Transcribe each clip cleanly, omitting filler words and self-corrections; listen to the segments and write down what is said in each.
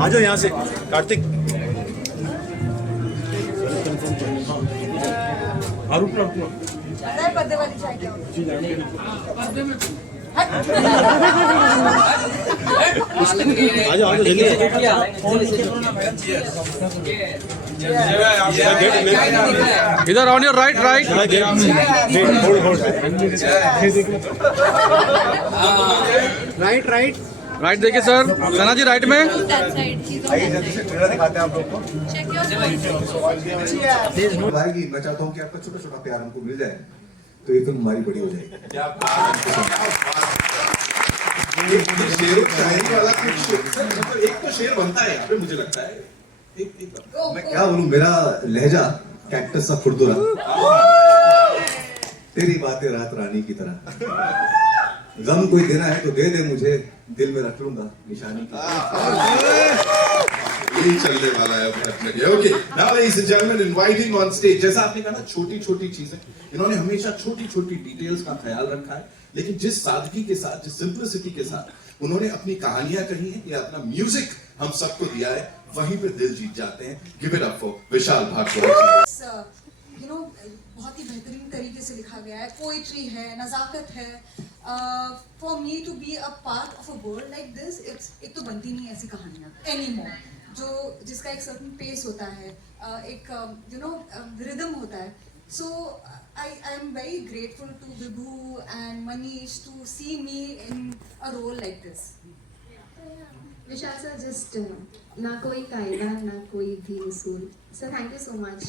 आ जाओ यहाँ से कार्तिक। पर्दे वाली चाय क्या होती है? आ जाओ जल्दी। इधर on your right right right right right देखिए सर, सना जी राइट में। आइए जल्दी से ट्रेलर दिखाते हैं आप लोग को। भाई मैं चाहता हूँ कि आपका छोटा छोटा प्यार हमको मिल जाए तो ये फिल्म हमारी बड़ी हो जाएगी। शेर शायरी वाला कुछ एक तो शेर बनता है यहाँ पे, मुझे लगता है। मैं क्या बोलूं, मेरा लहजा कैक्टस सा खुरदुरा, तेरी बातें रात रानी की तरह, गम कोई देना है तो दे दे मुझे, दिल में रख लूंगा निशानी की। यही चलने वाला है अपने। Okay, now ladies and gentleman, inviting on stage. जैसा आपने कहा ना, छोटी छोटी चीजें, इन्होंने हमेशा छोटी छोटी डिटेल्स का ख्याल रखा है, लेकिन जिस सादगी के साथ, जिस सिंपलिसिटी के साथ उन्होंने अपनी कहानियां कही हैं या अपना म्यूजिक हम सबको दिया है, वहीं पे दिल जीत जाते हैं। Give it up for Vishal Bhardwaj. बहुत ही बेहतरीन तरीके से लिखा गया है, पोइट्री है, नजाकत है। For me to be a part of a world like this, एक तो बनती नहीं ऐसी कहानियां एनीमोर, जिसका एक सर्टेन पेस होता है, एक रिदम होता है। So I am very grateful to Vibhu and Manish to see me in a role like this. Vishal sir, just na koi kaida, na koi bhi usul. Sir, thank you so much.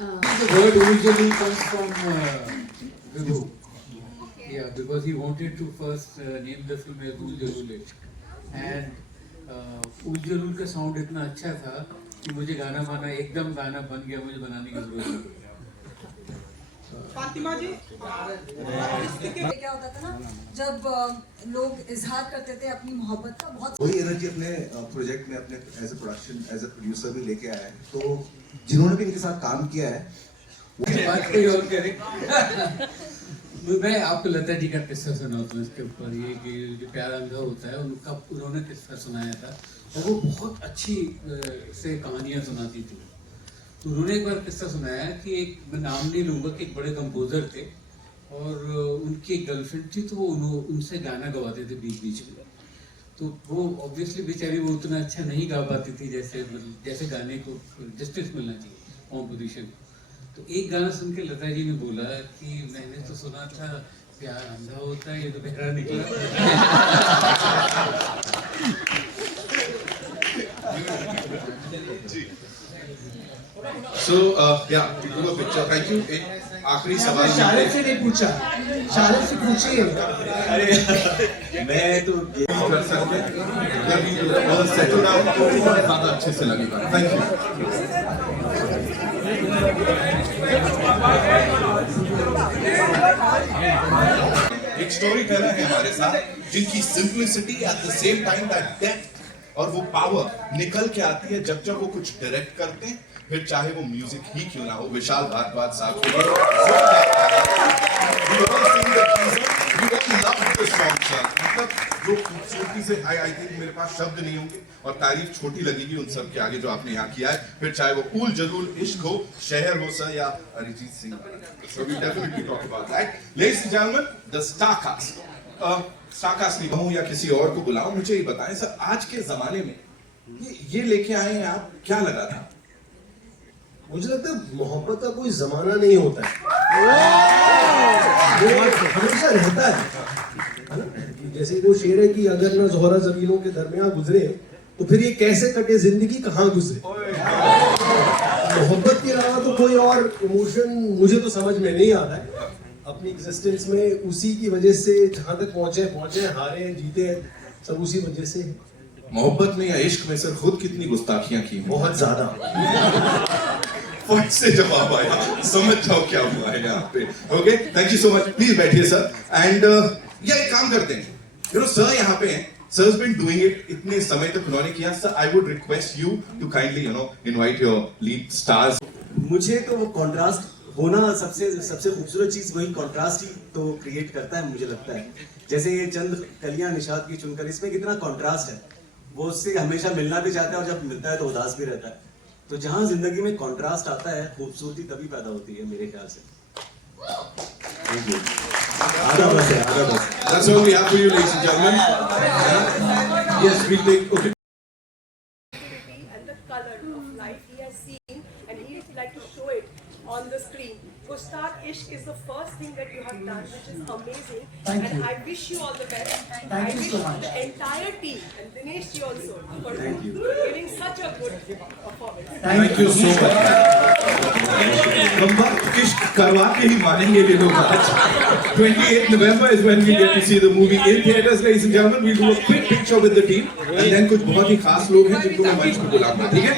The word originally comes from Vibhu. Yeah, because he wanted to first name the film as Ul Jalul Hai. And Ul Jalul का sound इतना अच्छा था कि मुझे गाना बना, एकदम गाना बन गया, मुझे बनाने की जरूरत नहीं। फातिमा जी, क्या होता था ना, जब लोग इजहार करते थे अपनी मोहब्बत का, बहुत वही एनर्जी अपने प्रोजेक्ट में अपने as a production, as a producer भी लेके आया है। तो जिन्होंने भी इनके साथ काम किया है, बात कोई और करे। मैं आपको लता जी का किस्सा सुनाता हूँ इसके ऊपर। ये कि जो प्यार अंधा होता है, उन्होंने किस्सा सुनाया था और वो बहुत अच्छी से कहानियाँ सुनाती थी। तो उन्होंने एक बार किस्सा सुनाया कि एक, मैं नाम नहीं लूँगा, कि एक बड़े कंपोजर थे और उनकी एक गर्लफ्रेंड थी, तो वो उनसे गाना गवाते थे बीच बीच में। तो वो ऑब्वियसली बेचारी वो उतना अच्छा नहीं गा पाती थी जैसे गाने को जस्टिस मिलना चाहिए कॉम्पोजिशन। तो एक गाना सुन के लता जी ने बोला कि मैंने तो सुना था प्यार अंधा होता है, ये तो बहरा निकला। So yeah, we do a picture. Thank you. एक आखिरी सवाल शाहरुख से नहीं पूछा, शाहरुख से पूछिए। अरे मैं तो कर सकते हैं, अगर सेटल डाउन तो और ज्यादा अच्छे से लगेगा। Thank you. एक स्टोरी टेलर है हमारे साथ, जिनकी simplicity at the same time that depth और वो पावर निकल के आती है जब वो कुछ डायरेक्ट करते हैं, फिर चाहे वो म्यूजिक ही क्यों ना हो। विशाल भारद्वाज साहब को मतलब जो खूबसूरती से आई थिंक मेरे पास शब्द नहीं होंगे और तारीफ छोटी लगेगी उन सब के आगे जो आपने यहाँ किया है। फिर चाहे वो ऊल जलूल इश्क हो, शहर हो सर, या Arijit Singh. So we definitely talk about that. Ladies and gentlemen, the star cast. Star cast नहीं कहूँ या किसी और को बुलाऊं, मुझे ये बताएं सर, आज के जमाने में ये लेके आए हैं आप, क्या लगा था? मुझे लगता है मोहब्बत का कोई जमाना नहीं होता है, हमेशा रहता है ना। जैसे वो शेर है कि अगर ना जोहरा जमीनों के दरमियान गुजरे तो फिर ये कैसे कटे जिंदगी, कहाँ गुजरे। मोहब्बत के अलावा तो कोई और इमोशन मुझे तो समझ में नहीं आता है। अपनी एग्जिस्टेंस में उसी की वजह से जहां तक पहुंचे, हारे जीते, सब उसी वजह से। मोहब्बत में या इश्क में सर खुद कितनी गुस्ताखियां की? बहुत ज्यादा। फट से जवाब आया, समझ जाओ क्या हुआ है यहाँ पे। Okay, thank you so much. Please बैठिए सर। एंड या एक काम करते हैं, सर यहाँ पे हैं, सर's been doing it इतने समय तक उन्होंने किया। Sir, I would request you to kindly invite your lead stars. मुझे तो वो कॉन्ट्रास्ट होना सबसे खूबसूरत चीज, वही कॉन्ट्रास्ट ही तो क्रिएट करता है, मुझे लगता है। जैसे ये चंद कलियां निशात की चुनकर, इसमें कितना कॉन्ट्रास्ट है। वो उससे हमेशा मिलना भी चाहता है और जब मिलता है तो उदास भी रहता है। तो जहां जिंदगी में कंट्रास्ट आता है खूबसूरती तभी पैदा होती है मेरे ख्याल से। Thank you. आधा बस है, आधा बस। That's all we have for you, ladies and gentlemen. Yes, we'll take. Okay. And the color of life he has seen, and he would like to show it on the screen. Ustad Ishq is the first thing that you have done, which is amazing. And I wish you all the best. I wish the entire team and Dinesh ji also for giving such a good performance. Thank you so much. हम इश्क करवा के ही मानेंगे ये लोग आज। 28th November is when we get to see the movie in theaters, ladies and gentlemen. We'll do a quick picture with the team, and then कुछ बहुत ही खास लोग हैं जिनको मैं मंच पे बुलाऊंगा, ठीक है?